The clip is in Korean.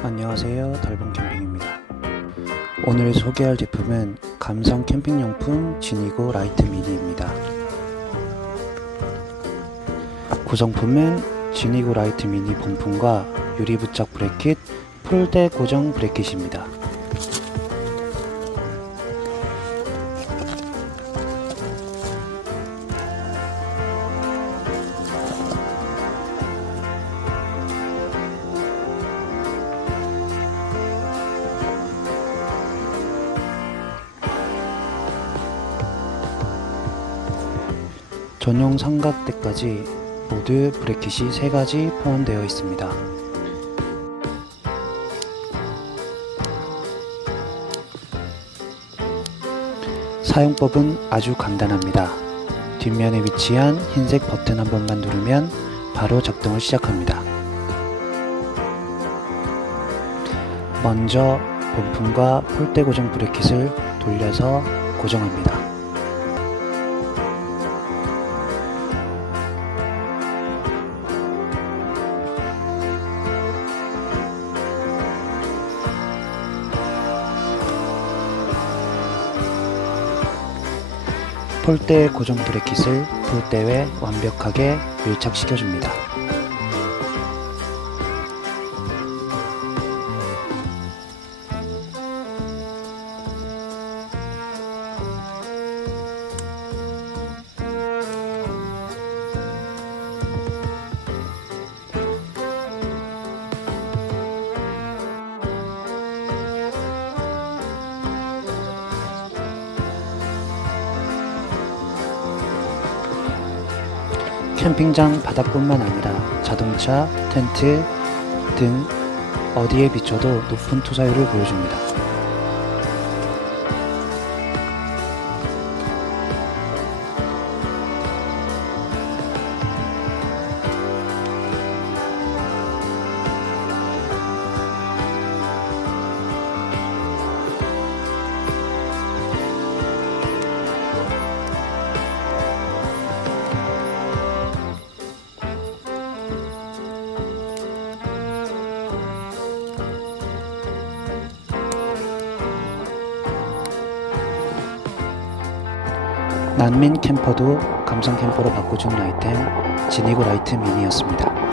안녕하세요. 달봉 캠핑입니다. 오늘 소개할 제품은 감성 캠핑용품 지니고 라이트 미니입니다. 구성품은 지니고 라이트 미니 본품과 유리 부착 브래킷, 폴대 고정 브래킷입니다. 전용 삼각대까지 모두 브래킷이 3가지 포함되어 있습니다. 사용법은 아주 간단합니다. 뒷면에 위치한 흰색 버튼 한 번만 누르면 바로 작동을 시작합니다. 먼저 본품과 폴대 고정 브래킷을 돌려서 고정합니다. 폴대 고정 브래킷을 폴대에 완벽하게 밀착시켜 줍니다. 캠핑장 바닥뿐만 아니라 자동차, 텐트 등 어디에 비춰도 높은 투사율을 보여줍니다. 난민 캠퍼도 감성 캠퍼로 바꿔준 아이템 지니고 라이트 미니였습니다.